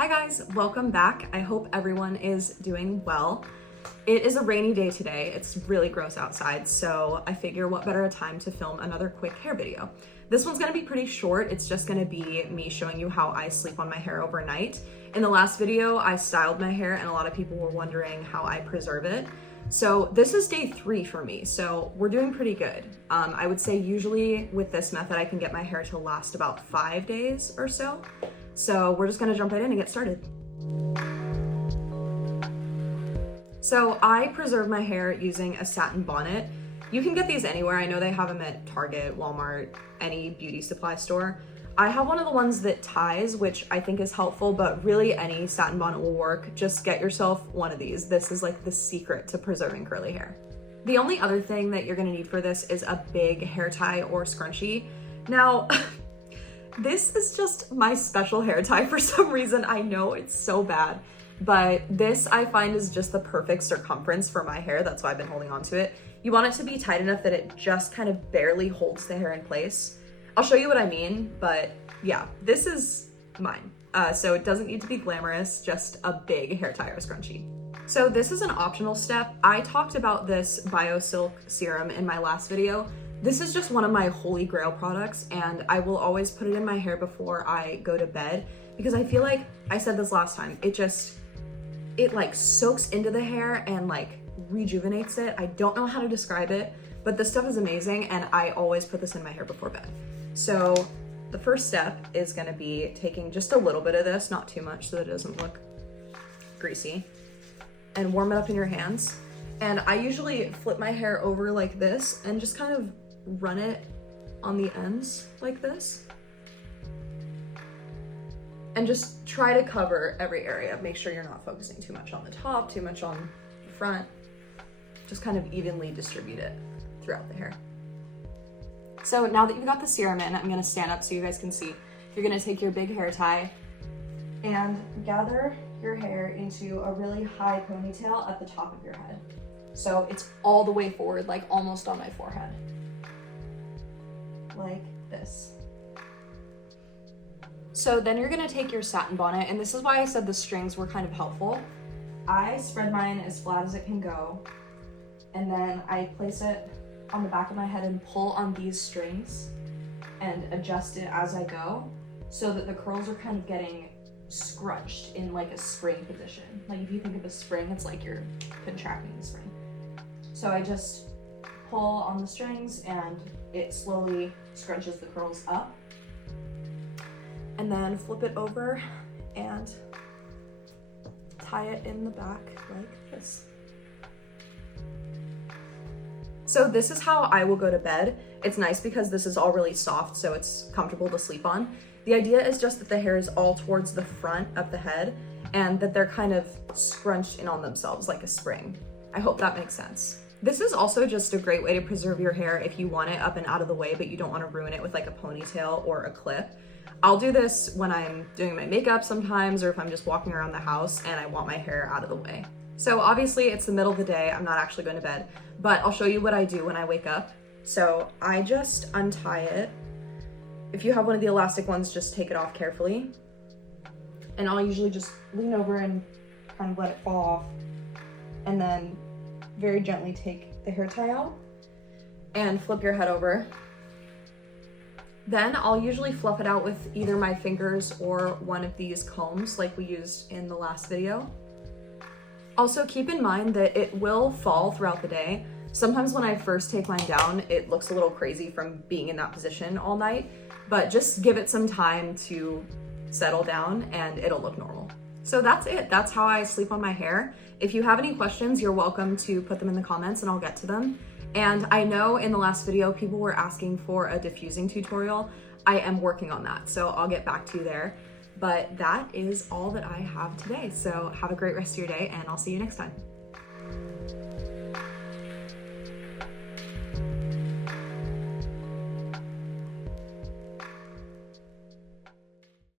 Hi guys, welcome back. I hope everyone is doing well. It is a rainy day today. It's really gross outside, so I figure what better a time to film another quick hair video. This one's gonna be pretty short. It's just gonna be me showing you how I sleep on my hair overnight. In the last video, I styled my hair and a lot of people were wondering how I preserve it. So this is day 3 for me, so we're doing pretty good. I would say usually with this method, I can get my hair to last about 5 days or so. So we're just gonna jump right in and get started. So I preserve my hair using a satin bonnet. You can get these anywhere. I know they have them at Target, Walmart, any beauty supply store. I have one of the ones that ties, which I think is helpful, but really any satin bonnet will work. Just get yourself one of these. This is like the secret to preserving curly hair. The only other thing that you're gonna need for this is a big hair tie or scrunchie. Now, this is just my special hair tie for some reason. I know it's so bad, but this I find is just the perfect circumference for my hair. That's why I've been holding on to it. You want it to be tight enough that it just kind of barely holds the hair in place. I'll show you what I mean, but yeah, this is mine. So it doesn't need to be glamorous, just a big hair tie or scrunchie. So this is an optional step. I talked about this BioSilk serum in my last video. This is just one of my holy grail products, and I will always put it in my hair before I go to bed because I feel like, I said this last time, it like soaks into the hair and like rejuvenates it. I don't know how to describe it, but this stuff is amazing and I always put this in my hair before bed. So the first step is gonna be taking just a little bit of this, not too much so that it doesn't look greasy, and warm it up in your hands. And I usually flip my hair over like this and just kind of run it on the ends like this. And just try to cover every area. Make sure you're not focusing too much on the top, too much on the front. Just kind of evenly distribute it throughout the hair. So now that you've got the serum in, I'm gonna stand up so you guys can see. You're gonna take your big hair tie and gather your hair into a really high ponytail at the top of your head. So it's all the way forward, like almost on my forehead. Like this. So then you're gonna take your satin bonnet, and this is why I said the strings were kind of helpful. I spread mine as flat as it can go, and then I place it on the back of my head and pull on these strings and adjust it as I go so that the curls are kind of getting scrunched in like a spring position. Like if you think of a spring, it's like you're contracting the spring. So I just pull on the strings and it slowly scrunches the curls up. And then flip it over and tie it in the back like this. So this is how I will go to bed. It's nice because this is all really soft, so it's comfortable to sleep on. The idea is just that the hair is all towards the front of the head and that they're kind of scrunched in on themselves like a spring. I hope that makes sense. This is also just a great way to preserve your hair if you want it up and out of the way, but you don't want to ruin it with like a ponytail or a clip. I'll do this when I'm doing my makeup sometimes, or if I'm just walking around the house and I want my hair out of the way. So obviously it's the middle of the day, I'm not actually going to bed, but I'll show you what I do when I wake up. So I just untie it. If you have one of the elastic ones, just take it off carefully. And I'll usually just lean over and kind of let it fall off. And then very gently take the hair tie out and flip your head over. Then I'll usually fluff it out with either my fingers or one of these combs like we used in the last video. Also keep in mind that it will fall throughout the day. Sometimes when I first take mine down, it looks a little crazy from being in that position all night, but just give it some time to settle down and it'll look normal. So that's it. That's how I sleep on my hair. If you have any questions, you're welcome to put them in the comments and I'll get to them. And I know in the last video, people were asking for a diffusing tutorial. I am working on that, so I'll get back to you there. But that is all that I have today. So have a great rest of your day and I'll see you next time.